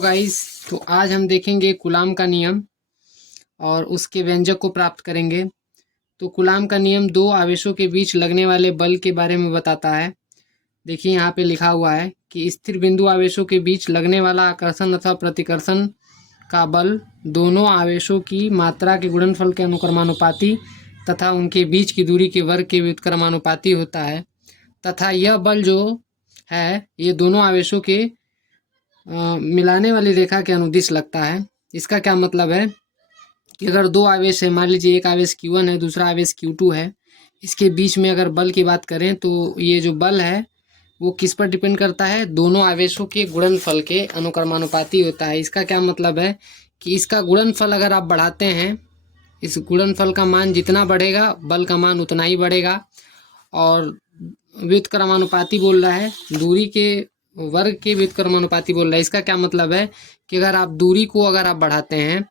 तो गाइस, तो आज हम देखेंगे कूलाम का नियम और उसके व्यंजक को प्राप्त करेंगे। तो कूलाम का नियम दो आवेशों के बीच लगने वाले बल के बारे में बताता है। देखिए यहाँ पे लिखा हुआ है कि स्थिर बिंदु आवेशों के बीच लगने वाला आकर्षण अथवा प्रतिकर्षण का बल दोनों आवेशों की मात्रा के गुणनफल के अनुक्रमानुपाती तथा उनके बीच की दूरी के वर्ग के व्युत्क्रमानुपाती होता है तथा यह बल जो है ये दोनों आवेशों के मिलाने वाली रेखा के अनुदिश लगता है। इसका क्या मतलब है कि अगर दो आवेश है, मान लीजिए एक आवेश Q1 है, दूसरा आवेश Q2 है, इसके बीच में अगर बल की बात करें तो ये जो बल है वो किस पर डिपेंड करता है, दोनों आवेशों के गुणनफल के अनुक्रमानुपाती होता है। इसका क्या मतलब है कि इसका गुणनफल अगर आप बढ़ाते हैं, इस गुणनफल का मान जितना बढ़ेगा बल का मान उतना ही बढ़ेगा। और व्युत्क्रमानुपाती बोल रहा है, दूरी के वर्ग के व्युत्क्रमानुपाती बोल रहा है। इसका क्या मतलब है कि अगर आप दूरी को अगर आप बढ़ाते हैं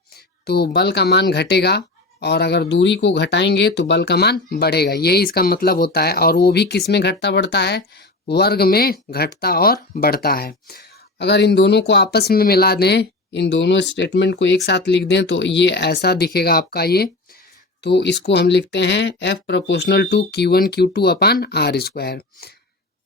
तो बल का मान घटेगा और अगर दूरी को घटाएंगे तो बल का मान बढ़ेगा। यही इसका मतलब होता है। और वो भी किस में घटता बढ़ता है, वर्ग में घटता और बढ़ता है। अगर इन दोनों को आपस में मिला दें, इन दोनों स्टेटमेंट को एक साथ लिख दें तो ये ऐसा दिखेगा आपका ये। तो इसको हम लिखते हैं F proportional to Q1 Q2 upon R square.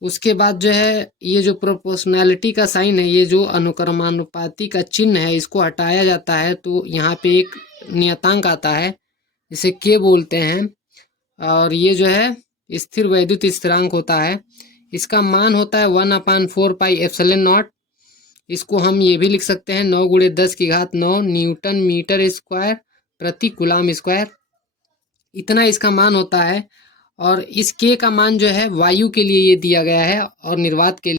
उसके बाद जो है ये जो प्रोपोर्शनैलिटी का साइन है, ये जो अनुक्रमानुपाती का चिन्ह है, इसको हटाया जाता है तो यहाँ पे एक नियतांक आता है जिसे K बोलते हैं। और ये जो है स्थिर वैद्युत स्थिरांक होता है। इसका मान होता है 1/4πε0। इसको हम ये भी लिख सकते हैं 9 × 10⁻⁹ न्यूटन मीटर स्क्वायर प्रति कूलाम स्क्वायर। इतना इसका मान होता है। और इस K का मान जो है वायु के लिए ये दिया गया है और निर्वात के लिए